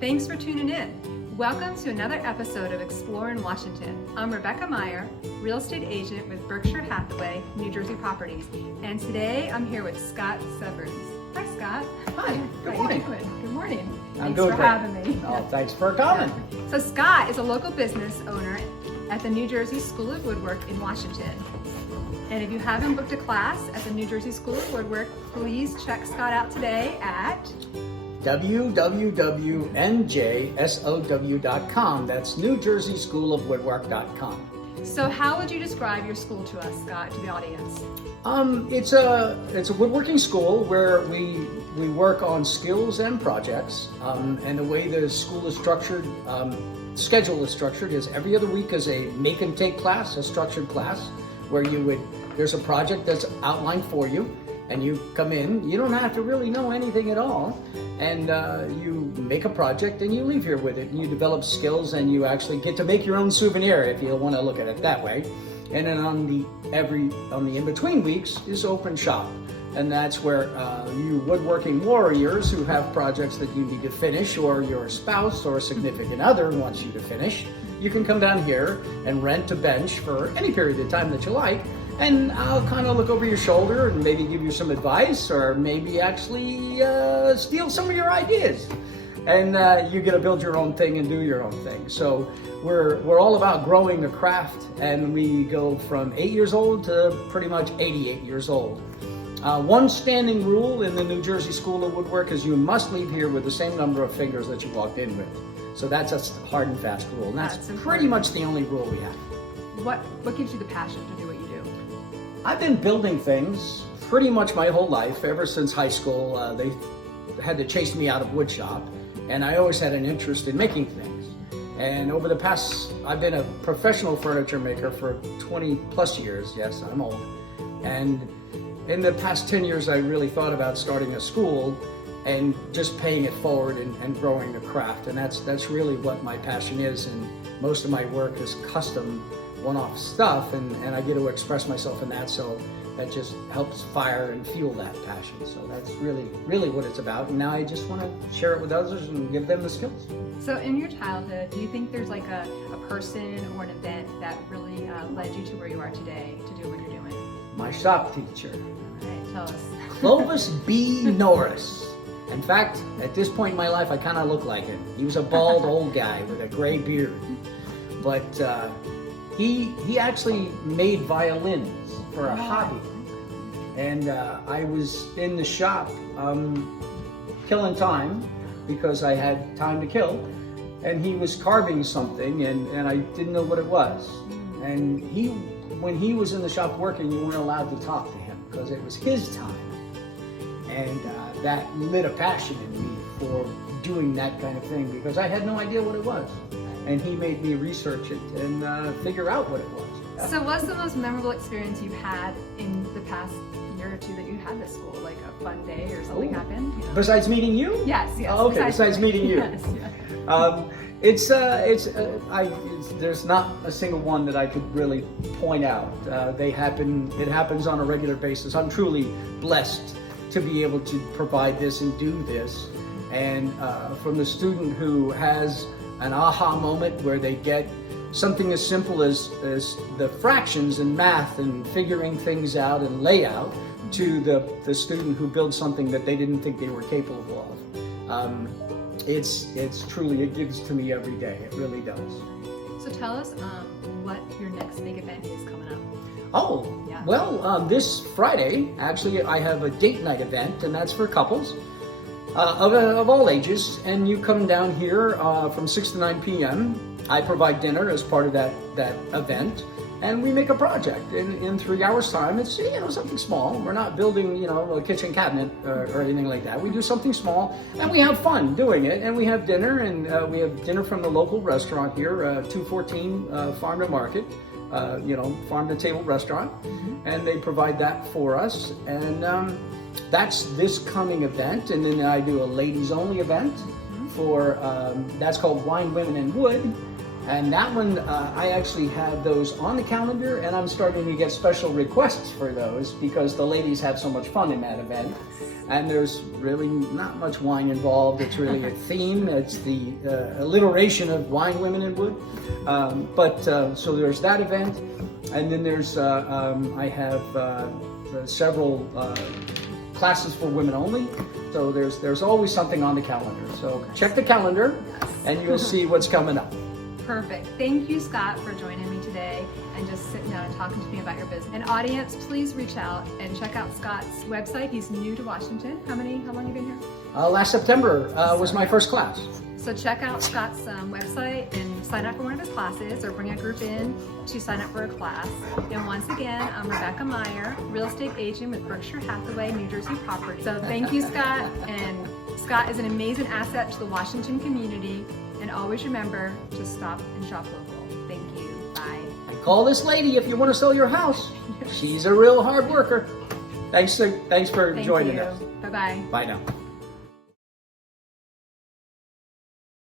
Thanks for tuning in. Welcome to another episode of Explore in Washington. I'm Rebecca Meyer, real estate agent with Berkshire Hathaway, New Jersey Properties. And today I'm here with Scott Severns. Hi, Scott. Hi, good morning. How you doing? Good morning. I'm Thanks doing for great. having me. Oh, thanks for coming. So Scott is a local business owner at the New Jersey School of Woodwork in Washington. And if you haven't booked a class at the New Jersey School of Woodwork, please check Scott out today at www.njsow.com. That's NewJerseySchoolofWoodwork.com. So how would you describe your school to us, Scott, to the audience? It's a woodworking school where we work on skills and projects. And the way the school is structured, schedule is structured, is every other week is a make and take class, a structured class, where there's a project that's outlined for you, and you come in. You don't have to really know anything at all, and you make a project and you leave here with it, and you develop skills, and you actually get to make your own souvenir if you want to look at it that way. And then on the in-between weeks is open shop, and that's where you woodworking warriors who have projects that you need to finish, or your spouse or significant other wants you to finish, you can come down here and rent a bench for any period of time that you like, and I'll kind of look over your shoulder and maybe give you some advice, or maybe actually steal some of your ideas. And you get to build your own thing and do your own thing. So we're all about growing the craft, and we go from 8 years old to pretty much 88 years old. One standing rule in the New Jersey School of Woodwork is you must leave here with the same number of fingers that you walked in with. So that's a hard and fast rule, and that's pretty much the only rule we have. What gives you the passion to do what you do? I've been building things pretty much my whole life, ever since high school. They had to chase me out of wood shop, and I always had an interest in making things. And over the past, I've been a professional furniture maker for 20 plus years. Yes, I'm old. And in the past 10 years, I really thought about starting a school and just paying it forward and growing the craft. And that's really what my passion is. And most of my work is custom one-off stuff, and I get to express myself in that. So that just helps fire and fuel that passion. So that's really what it's about. And now I just want to share it with others and give them the skills. So in your childhood, do you think there's like a person or an event that really led you to where you are today to do what you're doing? My shop teacher, All right, tell us. Clovis B. Norris. In fact, at this point in my life, I kind of look like him. He was a bald old guy with a gray beard. But he actually made violins for a hobby. And I was in the shop killing time because I had time to kill. And he was carving something, and I didn't know what it was. And when he was in the shop working, you weren't allowed to talk to him because it was his time. And that lit a passion in me for doing that kind of thing, because I had no idea what it was. And he made me research it and figure out what it was. So what's the most memorable experience you've had in the past year or two that you had this school? Like a fun day or something happened? You know? Besides meeting you? Yes. Oh, okay, besides meeting you. Yes. There's not a single one that I could really point out. It happens on a regular basis. I'm truly blessed to be able to provide this and do this. And from the student who has an aha moment where they get something as simple as the fractions in math and figuring things out and layout, to the student who builds something that they didn't think they were capable of. It's truly, it gives to me every day. It really does. So tell us what your next big event is coming up. Oh, Yeah. well, this Friday, actually, I have a date night event, and that's for couples of all ages. And you come down here from 6 to 9 p.m. I provide dinner as part of that event, and we make a project in 3 hours time. It's something small. We're not building a kitchen cabinet or anything like that. We do something small, and we have fun doing it. And we have dinner, and we have dinner from the local restaurant here, 214 Farm to Market, farm to table restaurant, and they provide that for us. And that's this coming event. And then I do a ladies only event for that's called Wine, Women, and Wood. And that one, I actually had those on the calendar, and I'm starting to get special requests for those because the ladies have so much fun in that event. And there's really not much wine involved. It's really a theme. It's the alliteration of wine, women, and wood. So there's that event. And then there's, I have several classes for women only. So there's always something on the calendar. So check the calendar and you'll see what's coming up. Perfect. Thank you, Scott, for joining me today and just sitting down and talking to me about your business. And audience, please reach out and check out Scott's website. He's new to Washington. How long have you been here? Last September was my first class. So check out Scott's website and sign up for one of his classes or bring a group in to sign up for a class. And once again, I'm Rebecca Meyer, real estate agent with Berkshire Hathaway, New Jersey Property. So thank you, Scott. And Scott is an amazing asset to the Washington community. And always remember to stop and shop local. Thank you. Bye. Call this lady if you want to sell your house. She's a real hard worker. Thanks for joining us. Bye-bye. Bye now.